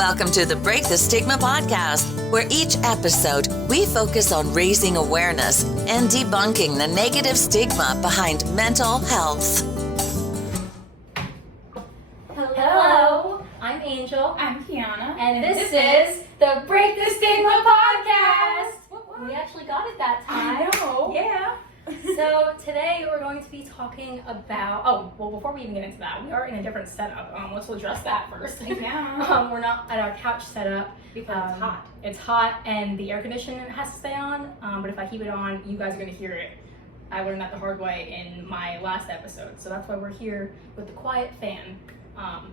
Welcome to the Break the Stigma podcast, where each episode we focus on raising awareness and debunking the negative stigma behind mental health. Hello, I'm Angel. I'm Kiana. And this is the Break the Stigma podcast. We actually got it that time. I know. Yeah. So today we're going to be talking about, before we even get into that, we are in a different setup. Let's address that first. Yeah. We're not at our couch setup. Because it's hot. It's hot and the air conditioner has to stay on, but if I keep it on, you guys are going to hear it. I learned that the hard way in my last episode, so that's why we're here with the quiet fan.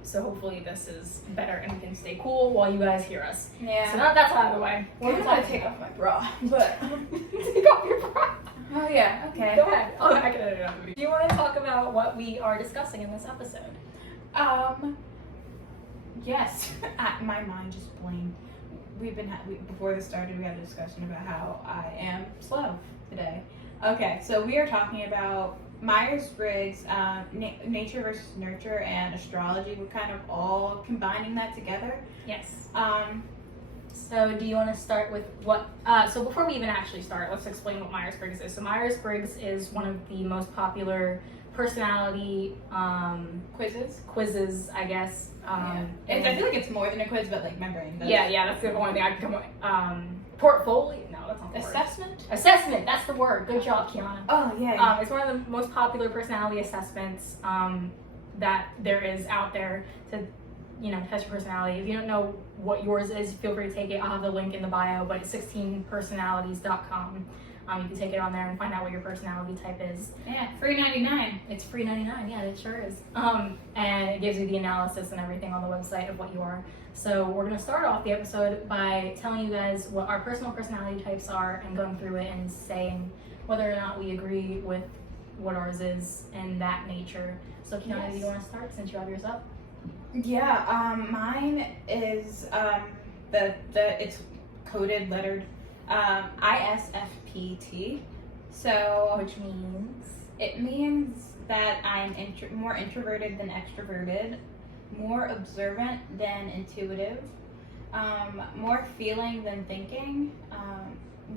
So hopefully this is better and we can stay cool while you guys hear us. Yeah. So that's out of the way. I'm gonna take off my bra, but Take off your bra. oh yeah, okay. Go ahead. Oh, I can edit it out. Do you want to talk about what we are discussing in this episode? Yes. My mind just blamed. Before this started, we had a discussion about how I am slow today. Okay, so we are talking about Myers-Briggs, nature versus nurture, and astrology. We're kind of all combining that together. Yes. Um, So do you want to start with what, so before we even actually start, let's explain what Myers-Briggs is. So Myers-Briggs is one of the most popular personality quizzes, I guess. I feel like it's more than a quiz, but like my brain does. Yeah, that's the only thing I can come up with. Portfolio? No, that's not the word. Assessment, that's the word. Good job, Kiana. Oh, yeah. It's one of the most popular personality assessments that there is out there to, test your personality. If you don't know what yours is, feel free to take it. I'll have the link in the bio, but it's 16personalities.com. You can take it on there and find out what your personality type is. Yeah, free 99. It's free 99, yeah, it sure is. And it gives you the analysis and everything on the website of what you are. So we're gonna start off the episode by telling you guys what our personal personality types are and going through it and saying whether or not we agree with what ours is and that nature. So Kiana, Yes. do you wanna start since you have yours up? Yeah, mine is it's coded, lettered, ISFPT. So Which means? it means that I'm more introverted than extroverted, more observant than intuitive, more feeling than thinking,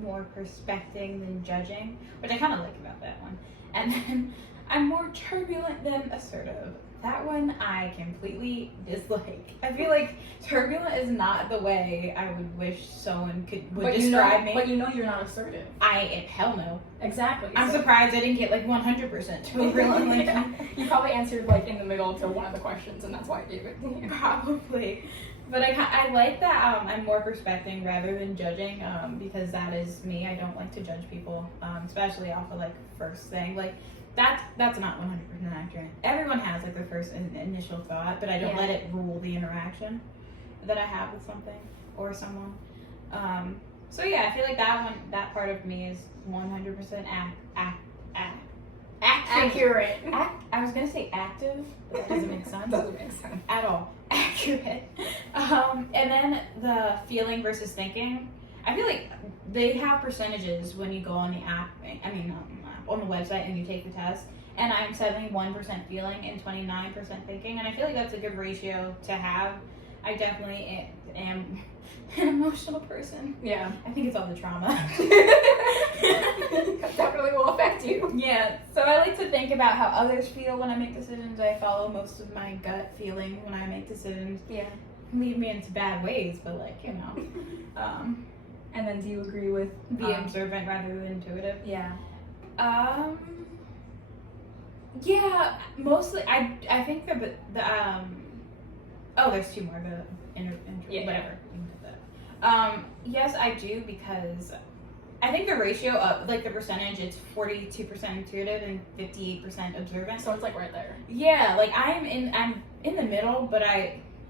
more perspecting than judging, which I kind of like about that one. And then I'm more turbulent than assertive. That one I completely dislike. I feel like turbulent is not the way I would wish someone would describe me. But you're not assertive. Hell no. Exactly. I'm surprised I didn't get like 100% turbulent. Like, You probably answered like in the middle to one of the questions, and that's why I gave it. probably. But I like that I'm more perspecting rather than judging, because that is me. I don't like to judge people, especially off of like first thing. Like that's not 100% accurate. Everyone has like their first initial thought, but I don't let it rule the interaction that I have with something or someone. So yeah, I feel like that part of me is 100% Accurate. I was gonna say active, but that doesn't make sense. Doesn't make sense. At all. Accurate. And then the feeling versus thinking. I feel like they have percentages when you go on the app. On the website and you take the test. And I'm 71% feeling and 29% thinking. And I feel like that's a good ratio to have. I definitely am an emotional person. Yeah. I think it's all the trauma. That definitely will affect you. Yeah, so I like to think about how others feel when I make decisions. I follow most of my gut feeling when I make decisions. Yeah. Lead me into bad ways, but And then do you agree with be observant rather than intuitive? Yeah. Yeah, mostly. I think there's two more. Whatever. Yes, I do, because I think the ratio of like the percentage, it's 42% intuitive and 58% observant. So it's like right there. Yeah, like I'm in the middle, but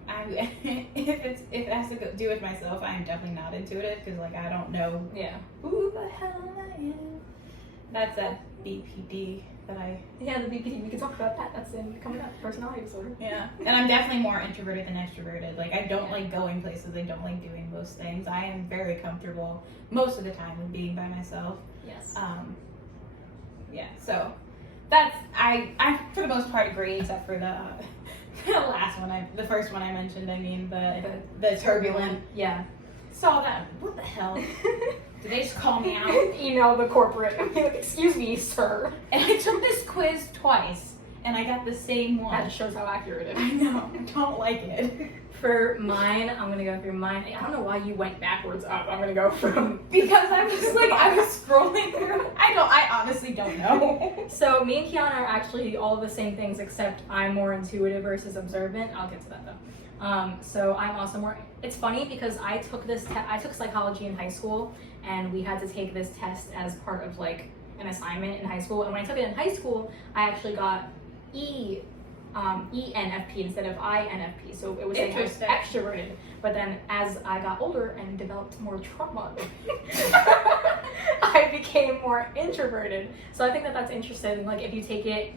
if it has to do with myself, I am definitely not intuitive, because like I don't know who the hell I am. That's that BPD that Yeah, the BPD, we can talk about that. That's coming up, personality disorder. Yeah, and I'm definitely more introverted than extroverted. Like I don't like going places. I don't like doing most things. I am very comfortable most of the time with being by myself. Yes. Yeah, so that's I for the most part agree, except for The first one I mentioned, I mean, the turbulent. Yeah. Saw that. What the hell? Did they just call me out? Email the corporate. Excuse me, sir. And I took this quiz twice, and I got the same one. That just shows how accurate it is. I know. I don't like it. For mine, I'm gonna go through mine. I don't know why you went backwards up. I'm gonna go from Because I was scrolling through. I honestly don't know. So me and Kiana are actually all the same things, except I'm more intuitive versus observant. I'll get to that though. So I'm also more. It's funny because I took this. I took psychology in high school, and we had to take this test as part of like an assignment in high school. And when I took it in high school, I actually got ENFP instead of INFP, so it was saying I was extroverted. But then as I got older and developed more trauma, I became more introverted. So I think that that's interesting. Like if you take it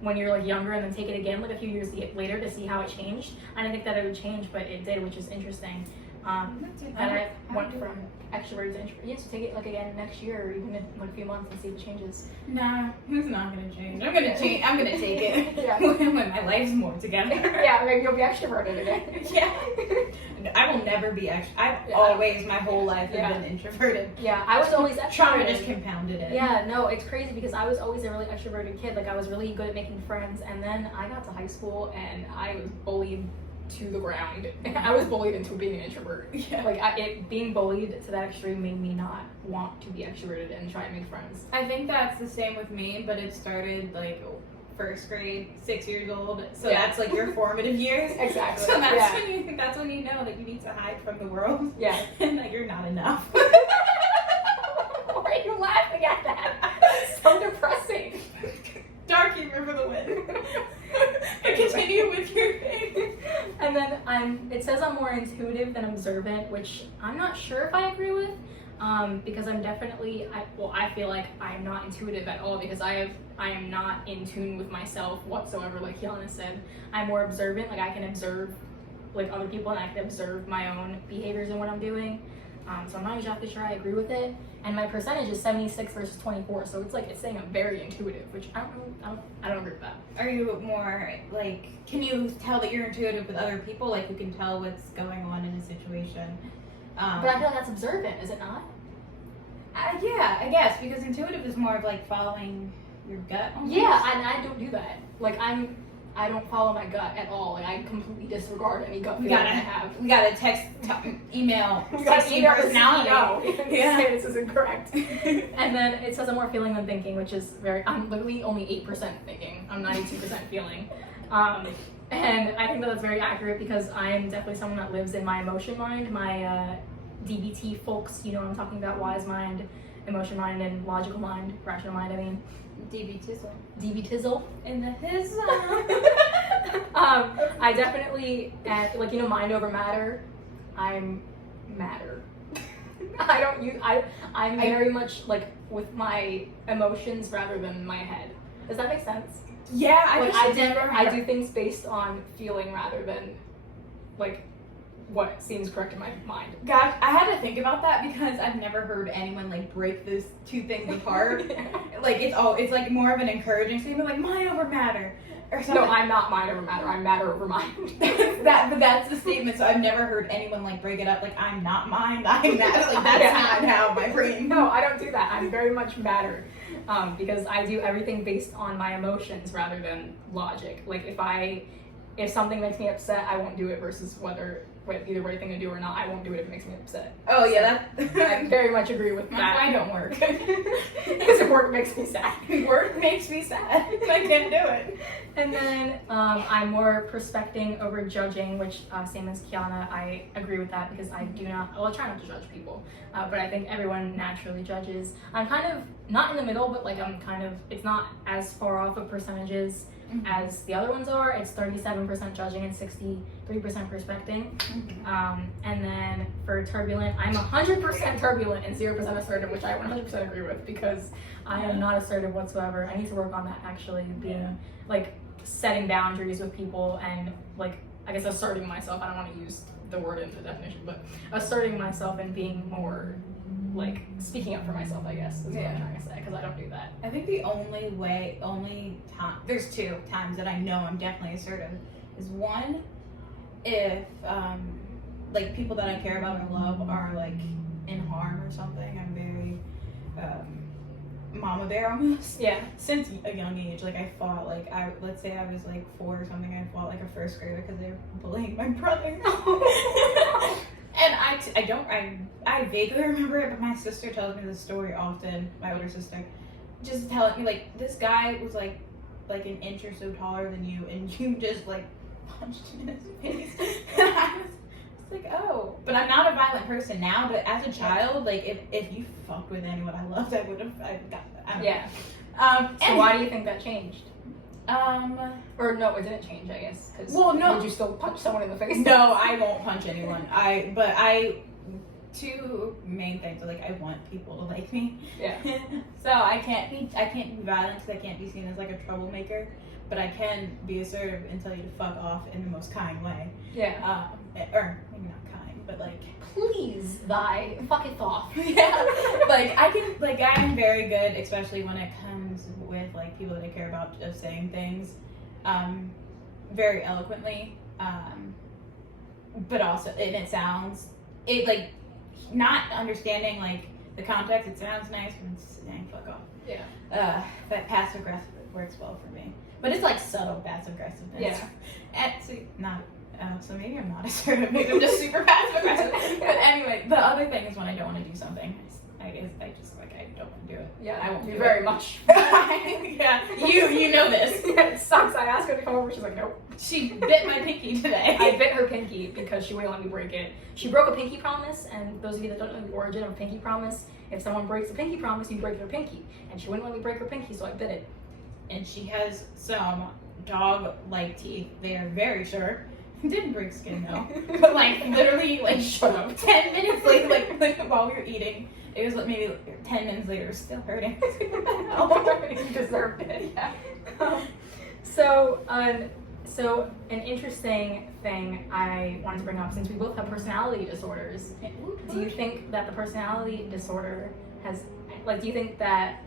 when you're like younger and then take it again like a few years later to see how it changed. I didn't think that it would change, but it did, which is interesting. And I went from extroverted to introvert. Yeah, so take it like again next year or even in like a few months and see if it changes. Nah, who's not gonna change? I'm gonna change. I'm gonna take it. Yeah. When my life's more together. Yeah, maybe you'll be extroverted again. Yeah. I will never be I've always my whole life have been introverted. Yeah, I was always extroverted. Trauma just compounded it. Yeah, no, it's crazy because I was always a really extroverted kid. Like I was really good at making friends, and then I got to high school and I was bullied to the ground. I was bullied into being an introvert. Yeah. Like being bullied to that extreme made me not want to be extroverted and try and make friends. I think that's the same with me, but it started like first grade, 6 years old. So that's like your formative years. Exactly. So that's when you know that you need to hide from the world. Yeah. And that you're not enough. Why are you laughing at that? So depressing. Dark humor for the win. Continue with your thing. And then it says I'm more intuitive than observant, which I'm not sure if I agree with. Because I'm definitely, I feel like I'm not intuitive at all because I am not in tune with myself whatsoever, like Kiana said. I'm more observant, like I can observe like other people and I can observe my own behaviors and what I'm doing. So I'm not exactly sure I agree with it. And my percentage is 76 versus 24, so it's saying I'm very intuitive, which I don't agree with that. Are you more like, can you tell that you're intuitive with other people? Like you can tell what's going on in a situation. But I feel like that's observant, is it not? Yeah, I guess, because intuitive is more of like following your gut almost. Yeah, and I don't do that. Like I don't follow my gut at all. Like I completely disregard any gut feeling I have. We gotta text, email, we gotta email personality. Yeah, say this is incorrect. And then it says I'm more feeling than thinking, which is I'm literally only 8% thinking. I'm 92% feeling. And I think that's very accurate because I'm definitely someone that lives in my emotion mind. My DBT folks, you know what I'm talking about, wise mind, emotion mind, and logical mind, rational mind, I mean. DB-tizzle. In the hizzle. I definitely, mind over matter, I'm matter. I'm very much like with my emotions rather than my head. Does that make sense? Yeah, I do things based on feeling rather than like what seems correct in my mind. Gosh, I had to think about that because I've never heard anyone like break those two things apart. Like it's like more of an encouraging statement, like mind over matter or something. No, I'm not mind over matter. I'm matter over mind. But that's the statement. So I've never heard anyone like break it up. Like I'm not mind. I'm matter. Like that's not how my brain. No, I don't do that. I'm very much matter. Because I do everything based on my emotions rather than logic. Like if something makes me upset, I won't do it versus either right thing to do or not. I won't do it if it makes me upset. Oh yeah, I very much agree with that. That's why I don't work. Because work makes me sad. Work makes me sad. I can't do it. And then I'm more prospecting over judging, which same as Kiana, I agree with that because I try not to judge people, but I think everyone naturally judges. I'm kind of not in the middle, but like it's not as far off of percentages as the other ones are. It's 37% judging and 63% prospecting. And then for turbulent, I'm 100% turbulent and 0% assertive, which I 100% agree with because I am not assertive whatsoever. I need to work on that actually, being like setting boundaries with people and like I guess asserting myself, I don't want to use the word into the definition, but asserting myself and being more, like, speaking up for myself, I guess, is what I'm trying to say, because I don't do that. I think the only time, there's two times that I know I'm definitely assertive, is one, if, like, people that I care about or love are, like, in harm or something. I'm very, mama bear almost. Yeah. Since a young age, like, I fought, like, let's say I was, like, 4 or something, I fought, like, a first grader because they were bullying my brother. And I vaguely remember it, but my sister tells me this story often, my older sister, just telling me, like, this guy was, like an inch or so taller than you, and you just, like, punched him in his face. And I was like, oh. But I'm not a violent person now, but as a child, like, if you fucked with anyone I loved, I don't Yeah. know. So why do you think that changed? Or no, it didn't change, I guess. Well, no. Would you still punch someone in the face? No, I won't punch anyone. Two main things are, like, I want people to like me. Yeah. So I can't be violent because I can't be seen as, like, a troublemaker, but I can be assertive and tell you to fuck off in the most kind way. Yeah. Or maybe not kind, but, like, please, fucketh off. Yeah. Like, I am very good, especially when it comes with, like, people that I care about, of saying things, very eloquently, but also, and it sounds, like, not understanding, like, the context, it sounds nice, but it's saying fuck off. Yeah. That passive aggressive works well for me. But it's, like, subtle passive aggressiveness. Yeah. And so, so maybe I'm not assertive, maybe I'm just super passive aggressive. But anyway, the other thing is when I don't want to do something, I don't want to do it. Yeah, I won't do very it. much. Yeah, you know this. Yeah, it sucks. I asked her to come over, she's like, nope. She bit my pinky today. I bit her pinky because she wouldn't let me break it. She broke a pinky promise, and those of you that don't know the origin of a pinky promise, if someone breaks a pinky promise, you break their pinky. And she wouldn't let me break her pinky, so I bit it. And she has some dog-like teeth. They are very sharp. Didn't break skin though. But, like, literally, like, Shut up. 10 minutes later, like while we were eating, it was like maybe 10 minutes later, it was still hurting. You deserved it. Yeah. So an interesting thing I wanted to bring up, since we both have personality disorders, do you think that the personality disorder do you think that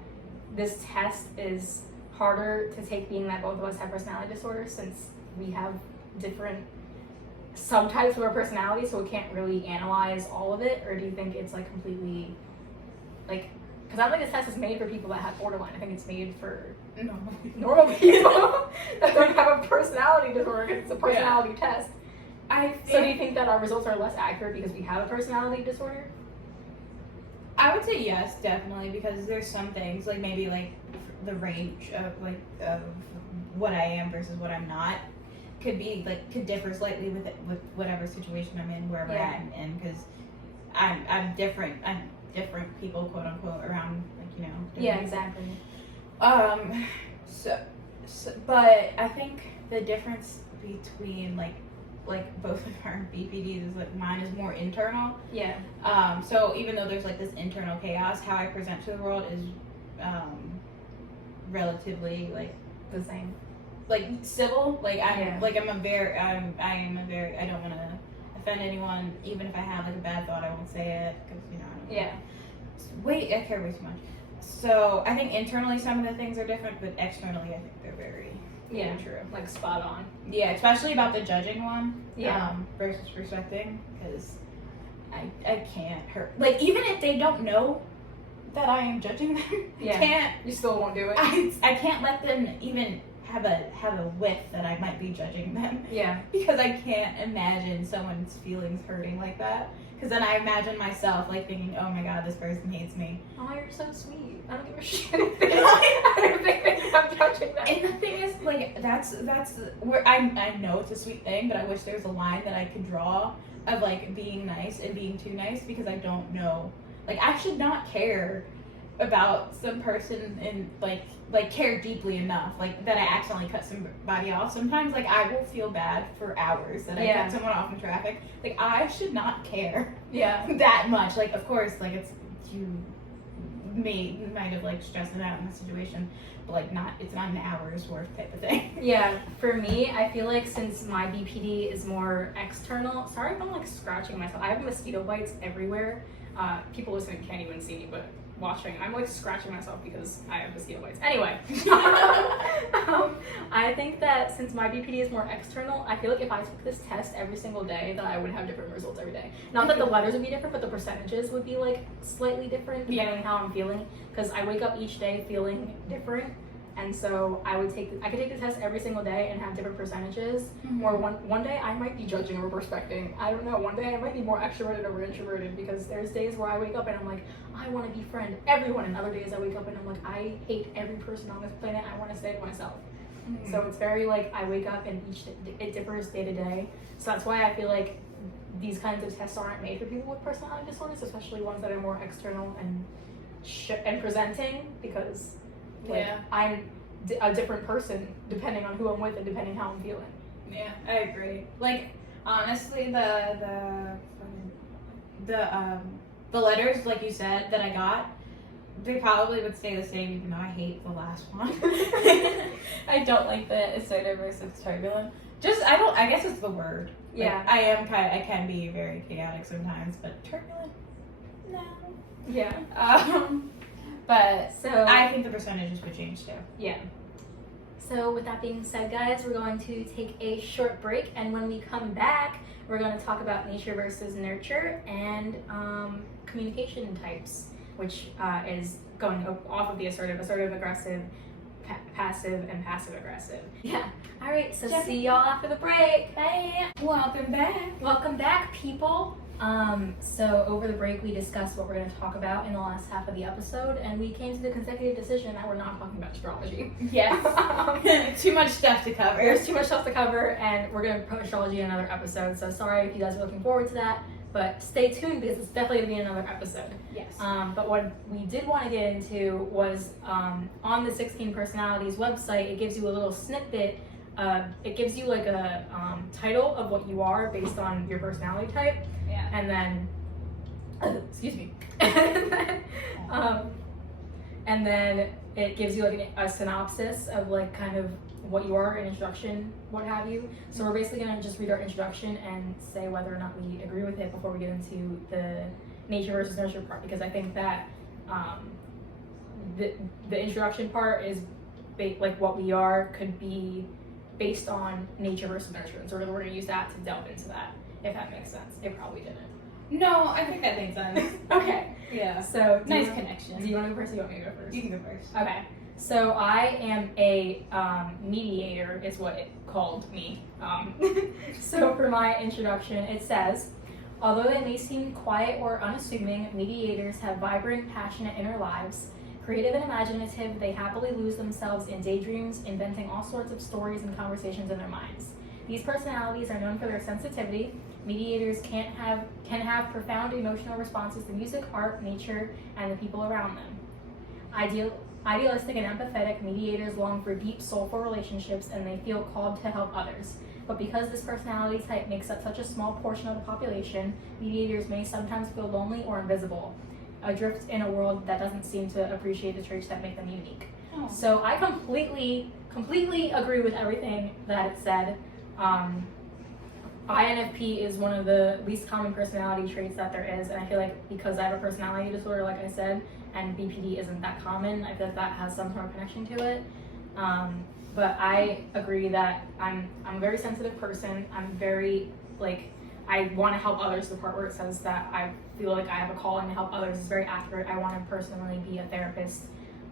this test is harder to take, being that both of us have personality disorders, since we have different subtypes of our personality, so we can't really analyze all of it? Or do you think it's, like, completely, like, because I don't think this test is made for people that have borderline. I think it's made for normal people that don't have a personality disorder, because it's a personality test. So do you think that our results are less accurate because we have a personality disorder? I would say yes, definitely, because there's some things, like, maybe, like, the range of, like, of what I am versus what I'm not could differ slightly with whatever situation I'm in, wherever I'm in, because I'm different people, quote unquote, around, like, you know. Yeah, exactly. But I think the difference between, like both of our BPDs is, like, mine is more internal. Yeah. So even though there's, like, this internal chaos, how I present to the world is relatively, like, The same. like, civil. Like, I am a very, I don't want to offend anyone. Even if I have, like, a bad thought, I won't say it, because, you know, I don't I care way too much. So I think internally some of the things are different, but externally I think they're very true. Like, spot on. Yeah, especially about the judging one. Yeah. Versus respecting, because I can't hurt. Like, even if they don't know that I am judging them, You still won't do it. I can't let them even have a whiff that I might be judging them. Yeah. Because I can't imagine someone's feelings hurting like that. Because then I imagine myself, like, thinking, oh my god, this person hates me. Oh, you're so sweet. I don't give a shit. I don't think I'm judging them. And the thing is, like, that's where I know it's a sweet thing, but I wish there was a line that I could draw of, like, being nice and being too nice, because I don't know. Like, I should not care about some person and, like care deeply enough, like, that I accidentally cut somebody off. Sometimes, like, I will feel bad for hours that I cut someone off in traffic. Like, I should not care that much. Like, of course, like, it's you might have like stressed it out in the situation, but like it's not an hour's worth type of thing. Yeah, for me, I feel like since my BPD is more external, sorry if I'm like scratching myself. I have mosquito bites everywhere. People listening can't even see me, but watching, I'm like scratching myself because I have mosquito bites. Anyway, I think that since my BPD is more external, I feel like if I took this test every single day, that I would have different results every day. Not that the letters would be different, but the percentages would be like slightly different depending on how I'm feeling. Because I wake up each day feeling different. And so I could take the test every single day and have different percentages. Mm-hmm. Or one day I might be judging over perspecting. I don't know. One day I might be more extroverted over introverted because there's days where I wake up and I'm like, I want to befriend everyone. And other days I wake up and I'm like, I hate every person on this planet. I want to stay to myself. Mm-hmm. So it's very like I wake up and it differs day to day. So that's why I feel like these kinds of tests aren't made for people with personality disorders, especially ones that are more external and presenting, because like, I'm a different person depending on who I'm with and depending how I'm feeling. Yeah, I agree. Like honestly, the letters, like you said, that I got, they probably would stay the same, even though I hate the last one. I don't like the assertive versus turbulent. I guess it's the word. Yeah. Like, I can be very chaotic sometimes, but turbulent, no. Yeah. But So I think the percentages would change too. Yeah. So with that being said, guys, we're going to take a short break, and when we come back, we're going to talk about nature versus nurture and communication types, which is going off of the assertive, aggressive, passive, and passive aggressive. Yeah. All right. So see y'all after the break. Bye. Welcome back. Welcome back, people. So over the break, we discussed what we're going to talk about in the last half of the episode, and we came to the consecutive decision that we're not talking about astrology. Yes. Too much stuff to cover. There's too much stuff to cover, and we're going to put astrology in another episode, so sorry if you guys are looking forward to that, but stay tuned because it's definitely going to be another episode. Yes. But what we did want to get into was on the 16 Personalities website, it gives you a little snippet. It gives you like a title of what you are based on your personality type. Yeah. And then, excuse me. And then it gives you like a synopsis of like kind of what you are, an introduction, what have you. So we're basically gonna just read our introduction and say whether or not we agree with it before we get into the nature versus nurture part, because I think that the introduction part is like what we are could be based on nature versus nurture, and so we're gonna use that to delve into that. If that makes sense. It probably didn't. No, I think that makes sense. Okay. Yeah. So nice connection. Do you want to go first or do you want me to go first? You can go first. Okay. So I am a mediator is what it called me. So for my introduction, it says, although they may seem quiet or unassuming, mediators have vibrant, passionate inner lives. Creative and imaginative, they happily lose themselves in daydreams, inventing all sorts of stories and conversations in their minds. These personalities are known for their sensitivity. Mediators can have profound emotional responses to music, art, nature, and the people around them. Idealistic and empathetic, mediators long for deep, soulful relationships, and they feel called to help others. But because this personality type makes up such a small portion of the population, mediators may sometimes feel lonely or invisible, adrift in a world that doesn't seem to appreciate the traits that make them unique. Oh. So I completely agree with everything that it said. INFP is one of the least common personality traits that there is, and I feel like because I have a personality disorder, like I said, and BPD isn't that common, I feel like that has some sort of connection to it. But I agree that I'm a very sensitive person. I'm very, like, I want to help others. The part where it says that I feel like I have a calling to help others is very accurate. I want to personally be a therapist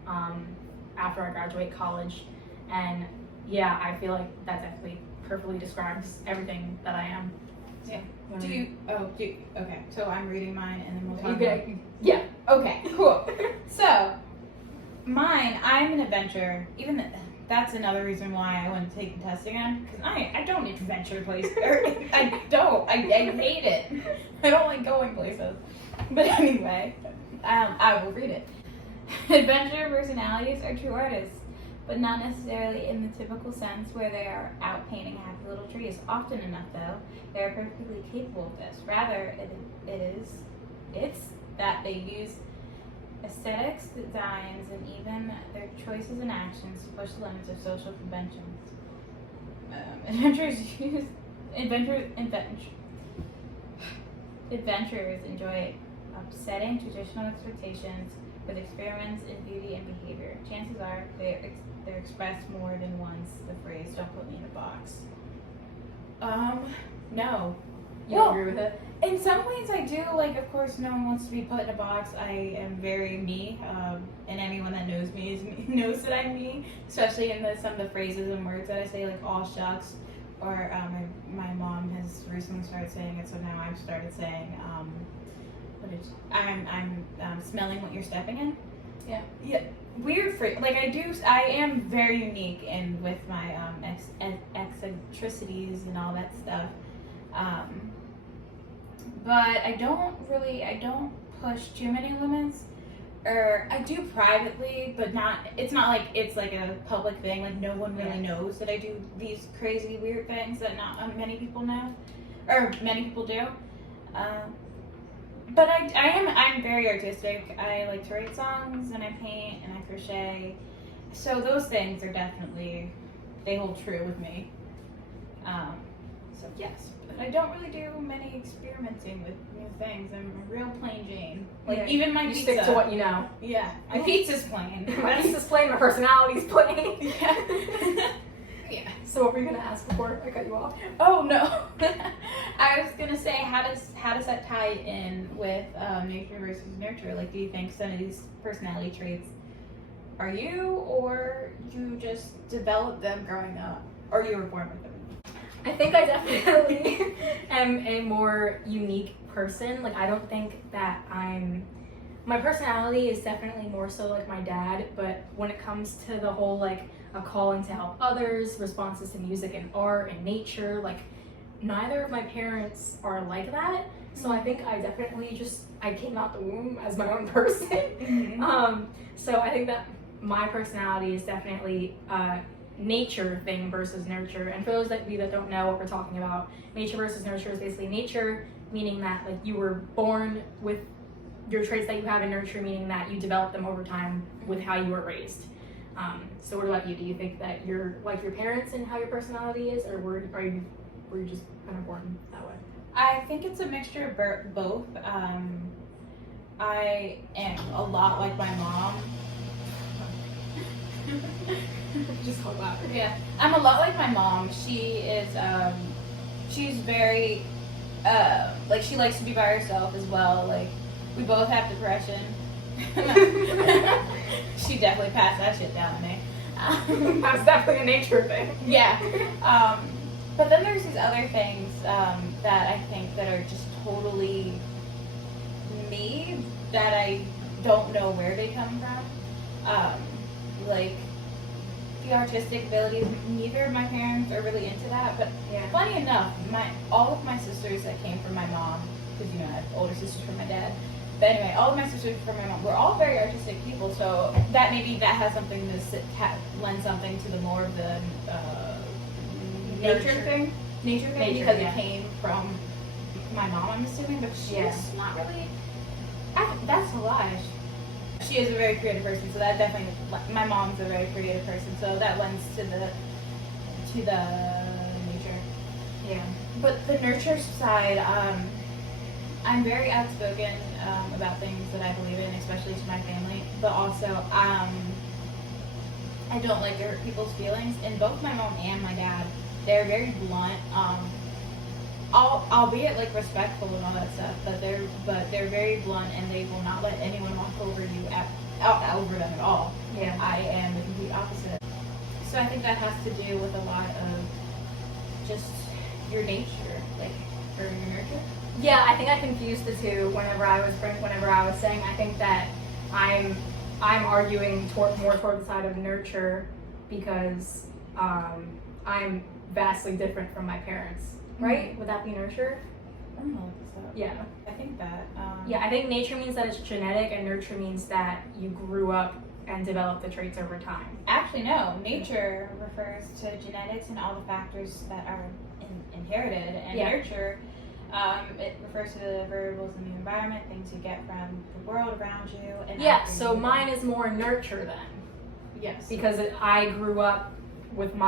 after I graduate college, and yeah, I feel like that definitely perfectly describes everything that I am. Yeah. Okay. So I'm reading mine and then we'll talk about it. Yeah. Okay, cool. So, mine, I'm an adventurer. That's another reason why I want to take the test again. Because I don't adventure places. I don't. I hate it. I don't like going places. But anyway, I will read it. Adventure personalities are true artists, but not necessarily in the typical sense where they are out painting happy little trees. Often enough, though, they are perfectly capable of this. Rather, it's that they use aesthetics, designs, and even their choices and actions to push the limits of social conventions. Adventurers enjoy upsetting traditional expectations with experiments in beauty and behavior. Chances are they're expressed more than once. The phrase "Don't put me in a box." No. You don't agree with it? In some ways, I do. Like, of course, no one wants to be put in a box. I am very me, and anyone that knows me knows that I'm me. Especially in some of the phrases and words that I say, like "all shucks," or my mom has recently started saying it, so now I've started saying, I'm smelling what you're stepping in. Yeah. Yeah. Weird phrase. Like I am very unique and with my eccentricities and all that stuff. But I don't push too many limits, or I do privately, but it's not like it's like a public thing, like no one really knows that I do these crazy weird things that not many people know, or many people do. But I'm very artistic. I like to write songs, and I paint, and I crochet, so those things are definitely, they hold true with me. So yes, but I don't really do many experimenting with new things. I'm a real plain Jane. Like even my pizza. Stick to what you know. Yeah, my pizza's plain. My pizza's plain. My personality's plain. Yeah. Yeah. So what were you gonna ask before I cut you off? Oh no, I was gonna say how does that tie in with nature versus nurture? Like, do you think some of these personality traits are you, or you just developed them growing up, or you were born with them? I think I definitely am a more unique person. Like, I don't think that my personality is definitely more so like my dad, but when it comes to the whole like a calling to help others, responses to music and art and nature, like neither of my parents are like that. So I think I definitely I came out the womb as my own person. Mm-hmm. So I think that my personality is definitely nature thing versus nurture. And for those of you that don't know what we're talking about, nature versus nurture is basically nature meaning that like you were born with your traits that you have, and nurture meaning that you develop them over time with how you were raised. So what about you? Do you think that you're like your parents and how your personality is, or were you just kind of born that way? I think it's a mixture of both. I am a lot like my mom. Just call that. Yeah, I'm a lot like my mom. She is, she's very, like she likes to be by herself as well. Like we both have depression. She definitely passed that shit down to me. That's definitely a nature thing. Yeah. But then there's these other things that I think that are just totally me that I don't know where they come from. Like the artistic abilities, neither of my parents are really into that, but funny enough, all of my sisters that came from my mom, because you know I have older sisters from my dad, but anyway, all of my sisters from my mom were all very artistic people, so that maybe that has something to lend something to the more of the nature thing because it came from my mom, I'm assuming, but she's not really, that's a lie. She is a very creative person, so that definitely, my mom's a very creative person, so that lends to the nature. Yeah. But the nurture side, I'm very outspoken about things that I believe in, especially to my family, but also I don't like to hurt people's feelings, and both my mom and my dad, they're very blunt, albeit like respectful and all that stuff, but they're very blunt, and they will not let anyone walk over you over them at all. Yeah. I am the complete opposite. So I think that has to do with a lot of just your nature, like, or your nurture. Yeah, I think I confused the two whenever I was saying I think that I'm arguing more toward the side of nurture because I'm vastly different from my parents. Right? Would that be nurture? I don't know what this is. Yeah. I think that. Yeah, I think nature means that it's genetic, and nurture means that you grew up and developed the traits over time. Actually, no. Nature refers to genetics and all the factors that are inherited, and nurture It refers to the variables in the environment, things you get from the world around you. And Yeah, after so you- mine is more nurture then. Yes. Because I grew up with in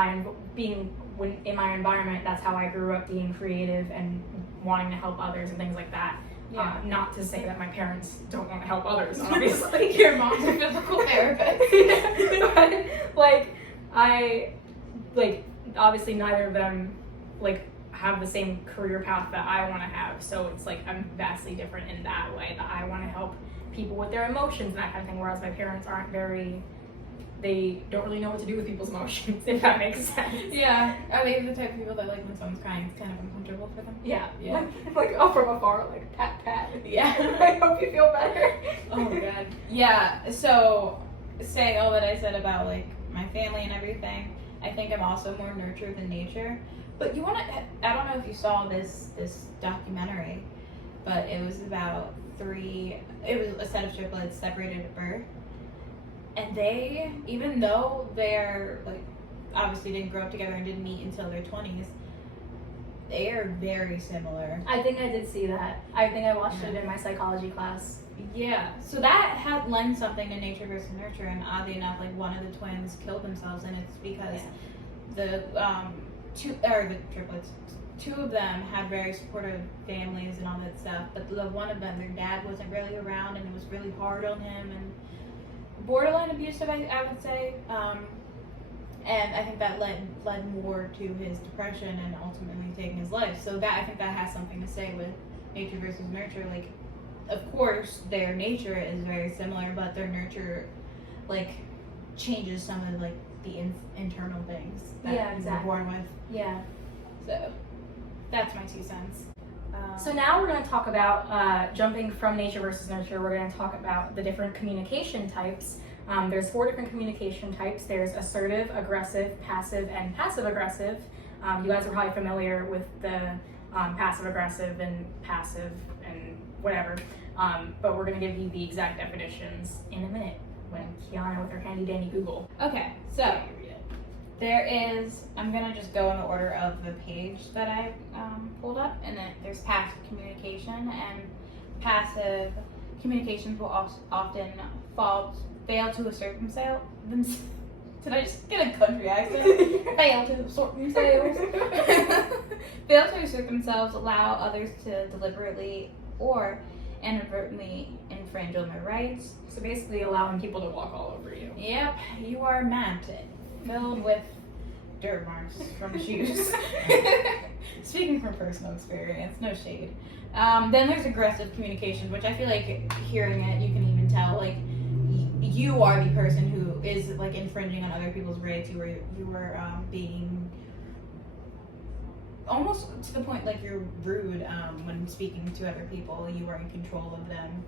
my environment. That's how I grew up, being creative and wanting to help others and things like that. Yeah. Not to say that my parents don't want to help others, obviously. Your mom's a physical therapist. But, obviously neither of them have the same career path that I want to have. So it's I'm vastly different in that way, that I want to help people with their emotions and that kind of thing. Whereas my parents they don't really know what to do with people's emotions, if that makes sense. Yeah. Are they the type of people that when someone's crying, it's kind of uncomfortable for them? Yeah. Yeah. From afar, pat, pat. Yeah. I hope you feel better. Oh god. Yeah. So saying all that I said about my family and everything, I think I'm also more nurture than nature. But I don't know if you saw this documentary, but it was about it was a set of triplets separated at birth. And they, even though they're obviously didn't grow up together and didn't meet until their 20s, they are very similar. I think I did see that. I think I watched it in my psychology class. Yeah, so that had lent something to nature versus nurture, and oddly enough, one of the twins killed themselves, and it's because the triplets, two of them had very supportive families and all that stuff, but one of them, their dad wasn't really around, and it was really hard on him, and borderline abusive, I would say, and I think that led more to his depression and ultimately taking his life. So I think that has something to say with nature versus nurture. Of course, their nature is very similar, but their nurture, changes some of the internal things that you were born with. Yeah. So that's my 2 cents. So now we're going to talk about jumping from nature versus nurture. We're going to talk about the different communication types. There's 4 different communication types. There's assertive, aggressive, passive, and passive aggressive. You guys are probably familiar with the passive aggressive and passive and whatever. But we're going to give you the exact definitions in a minute when Kiana with her handy dandy Google. Okay, so there is, I'm going to just go in the order of the page that I pulled up, and then there's passive communication, and passive communications will often fail to assert themselves. Did I just get a country accent? Fail to assert themselves. Fail to assert themselves, allow others to deliberately or inadvertently infringe on their rights. So basically allowing people to walk all over you. Yep, you are mat filled with dirt marks from shoes. Speaking from personal experience, no shade. Then there's aggressive communication, which I feel hearing it, you can even tell, you are the person who is infringing on other people's rights. You were being almost to the point you're rude when speaking to other people. You are in control of them.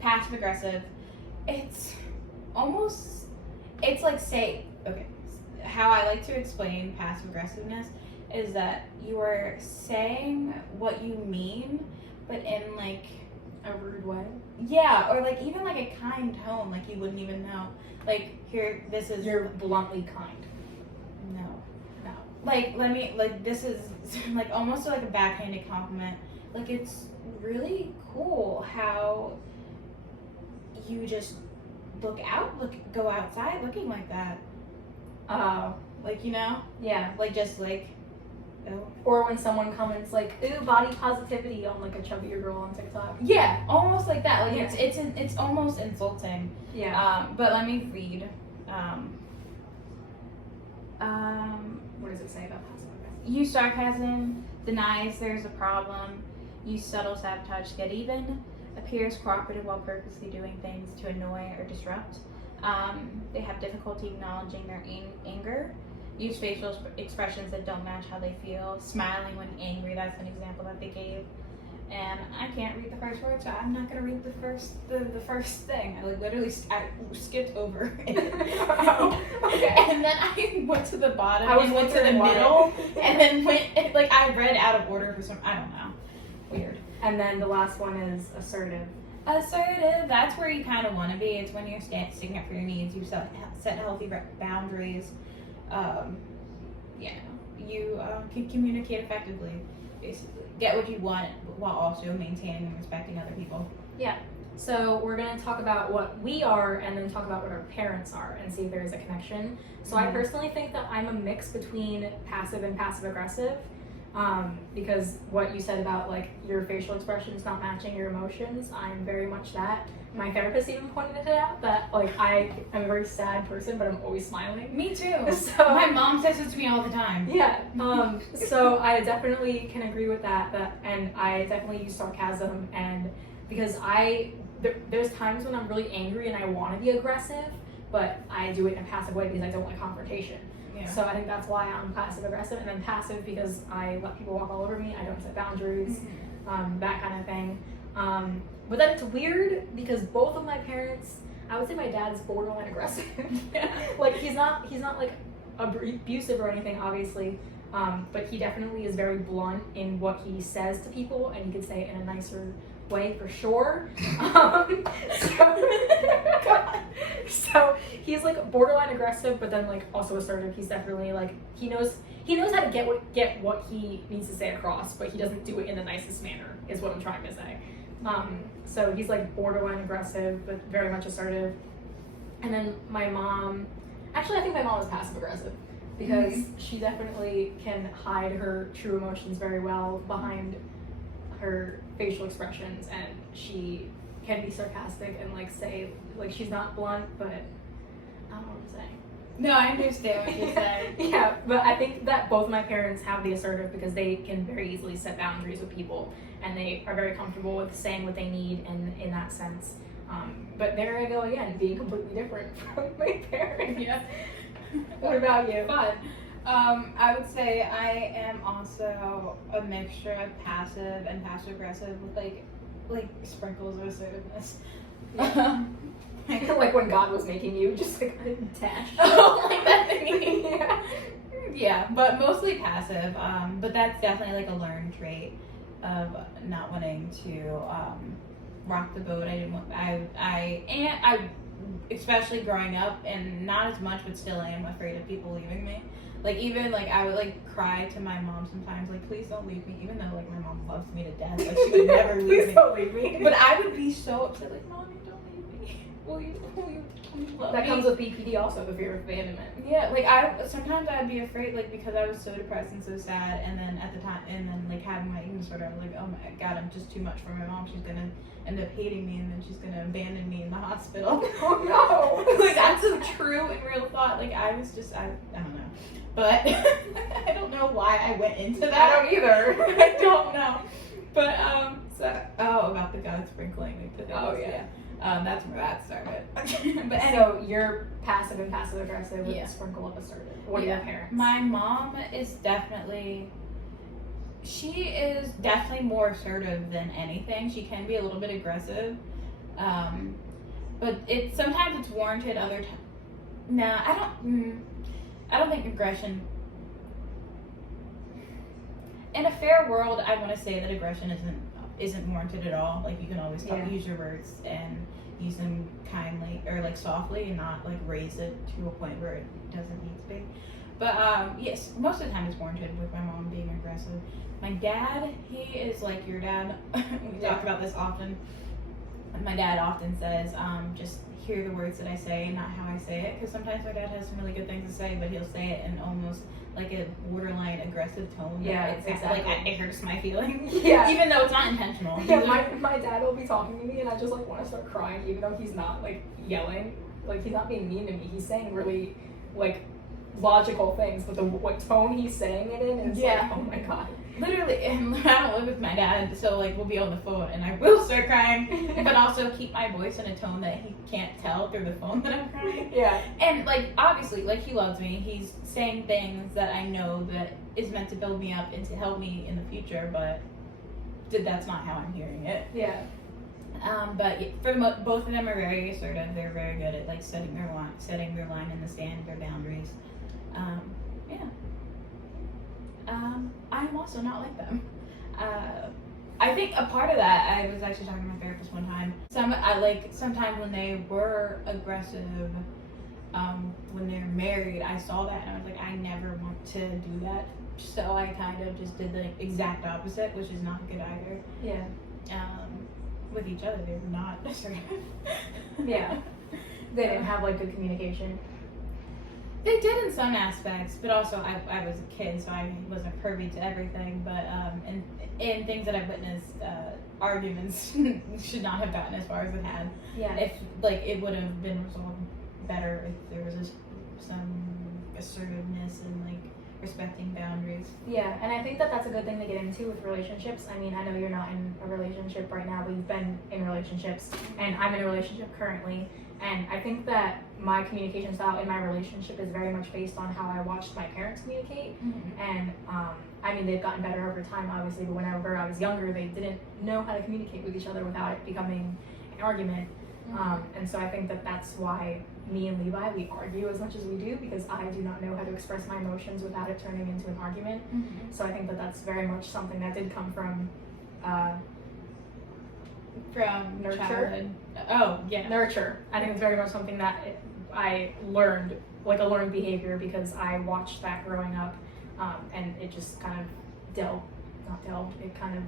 Passive aggressive, it's how I like to explain passive aggressiveness is that you are saying what you mean, but in A rude way. yeah, or even a kind tone, you wouldn't even know. Here, this is You're bluntly kind. no. This is almost a backhanded compliment. It's really cool how you just go outside looking like that. Oh. Yeah. Oh. Or when someone comments ooh, body positivity on a chubbier girl on TikTok. Yeah, almost like that. Yeah. It's almost insulting. Yeah. But let me read. What does it say about passive aggressive? Use sarcasm, denies there's a problem, use subtle sabotage to get even, appears cooperative while purposely doing things to annoy or disrupt. They have difficulty acknowledging their anger, use facial expressions that don't match how they feel, smiling when angry, that's an example that they gave. And I can't read the first word, so I'm not gonna read the first thing. I skipped over it. Oh, okay. And then I went to the bottom I was and went to the wondering why. middle, and then I read out of order for some, I don't know. Weird. And then the last one is assertive. Assertive, that's where you kind of want to be. It's when you're sticking up for your needs. You set healthy boundaries. You can communicate effectively. basically get what you want while also maintaining and respecting other people. Yeah. So we're going to talk about what we are and then talk about what our parents are and see if there is a connection. So I personally think that I'm a mix between passive and passive aggressive, because what you said about like your facial expressions not matching your emotions, I'm very much that. My therapist even pointed it out that like I am a very sad person, but I'm always smiling. Me too. So my mom says it to me all the time. Yeah. So I definitely can agree with that, and I definitely use sarcasm, and because there's times when I'm really angry and I want to be aggressive, but I do it in a passive way because I don't like confrontation. Yeah. So I think that's why I'm passive aggressive, and then passive because I let people walk all over me. I don't set boundaries, that kind of thing. But then it's weird because both of my parents, I would say my dad is borderline aggressive. Yeah. Like he's not like abusive or anything, obviously, but he definitely is very blunt in what he says to people, and he could say it in a nicer way for sure. So he's like borderline aggressive, but then like also assertive. He's definitely like he knows how to get what he needs to say across, but he doesn't do it in the nicest manner, is what I'm trying to say. So he's like borderline aggressive, but very much assertive. And then my mom, actually I think my mom is passive aggressive because she definitely can hide her true emotions very well behind her facial expressions, and she can be sarcastic and like say, like she's not blunt, but I don't know what I'm saying. No, I understand what you're saying. Yeah, but I think that both my parents have the assertive because they can very easily set boundaries with people, and they are very comfortable with saying what they need in that sense. But there I go again, being completely different from my parents. Yeah. What about you? Fun. I would say I am also a mixture of passive and passive aggressive with like sprinkles of assertiveness. Yeah. Like when God was making you, just like attached. Oh, like that thing. Yeah. Yeah, but mostly passive. But that's definitely like a learned trait of not wanting to rock the boat. I especially growing up, and not as much, but still I am afraid of people leaving me. Like even like I would like cry to my mom sometimes, like please don't leave me, even though like my mom loves me to death, like she would never leave Please me. don't leave me. But I would be so upset, like mommy, don't leave me. Will you love That me? comes with BPD also, the fear of abandonment. Yeah, like sometimes I'd be afraid, like because I was so depressed and so sad, and then at the time, and then like having my eating disorder, I was like, oh my god, I'm just too much for my mom. She's gonna end up hating me, and then she's gonna abandon me in the hospital. Oh no! Like that's a true and real thought. Like I was just, I don't know, but I don't know why I went into that. I don't either. I don't know, but about the God sprinkling me to Oh, yeah. That's where that started. But anyway. So you're passive and passive aggressive with Yeah. a sprinkle of assertive. What are your parents? My mom is definitely more assertive than anything. She can be a little bit aggressive, but sometimes it's warranted. Other times, nah, I don't think aggression. In a fair world, I want to say that aggression isn't warranted at all. Like you can always use your words and use them kindly or like softly, and not like raise it to a point where it doesn't need to be. But yes, most of the time it's warranted with my mom being aggressive. My dad, he is like your dad. We talk about this often. My dad often says, just hear the words that I say, not how I say it. Because sometimes my dad has some really good things to say, but he'll say it in almost like a borderline aggressive tone. Yeah, it's exactly. like it hurts my feelings. Yeah. Even though it's not intentional. Yeah, my dad will be talking to me and I just like want to start crying, even though he's not like yelling. Like he's not being mean to me. He's saying really like logical things, but the what tone he's saying it in is like, oh my god. Literally, and I don't live with my dad, so like we'll be on the phone and I will start crying, but also keep my voice in a tone that he can't tell through the phone that I'm crying. Yeah. And like obviously, like he loves me. He's saying things that I know that is meant to build me up and to help me in the future, but that's not how I'm hearing it. Yeah. But both of them are very assertive. They're very good at like setting their line in the sand, their boundaries. Yeah. I'm also not like them. I think a part of that, I was actually talking to my therapist one time. Sometimes when they were aggressive, when they're married, I saw that and I was like, I never want to do that so I kind of just did the exact opposite, which is not good either. Yeah. With each other, they were not assertive. Yeah. They didn't have like good communication. They did in some aspects, but also I was a kid, so I wasn't privy to everything. But in things that I've witnessed, arguments should not have gotten as far as it had. Yeah. If like it would have been resolved better if there was some assertiveness and like respecting boundaries. Yeah, and I think that that's a good thing to get into with relationships. I mean, I know you're not in a relationship right now, but you've been in relationships, and I'm in a relationship currently. And I think that my communication style in my relationship is very much based on how I watched my parents communicate. Mm-hmm. And I mean, they've gotten better over time, obviously, but whenever I was younger, they didn't know how to communicate with each other without it becoming an argument. And so I think that that's why me and Levi, we argue as much as we do, because I do not know how to express my emotions without it turning into an argument. Mm-hmm. So I think that that's very much something that did come from nurture. Childhood. Oh yeah. Nurture. I think it's very much something that I learned, like a learned behavior, because I watched that growing up, and it just kind of it kind of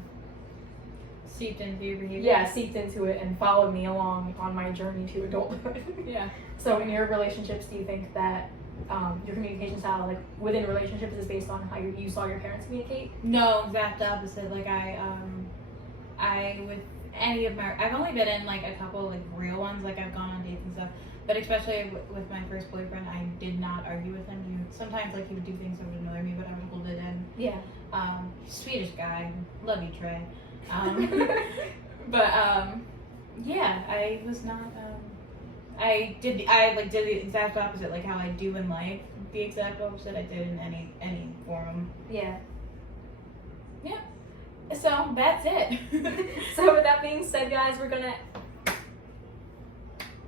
Seeped into your behavior. yeah, seeped into it and followed me along on my journey to adulthood. Yeah. So in your relationships, do you think that your communication style, like within relationships, is based on how you saw your parents communicate? No, exact opposite. Like I with any of my, I've only been in like a couple like real ones. Like I've gone on dates and stuff, but especially with my first boyfriend, I did not argue with him. Sometimes like he would do things that would annoy me, but I would hold it in. Yeah. Swedish guy, love you, Trey. But yeah, I was not. I did the exact opposite, like how I do in life. The exact opposite I did in any forum. Yeah. Yeah. So that's it. So with that being said, guys, we're gonna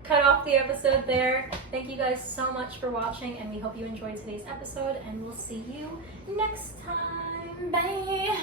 cut off the episode there. Thank you guys so much for watching, and we hope you enjoyed today's episode, and we'll see you next time. Bye.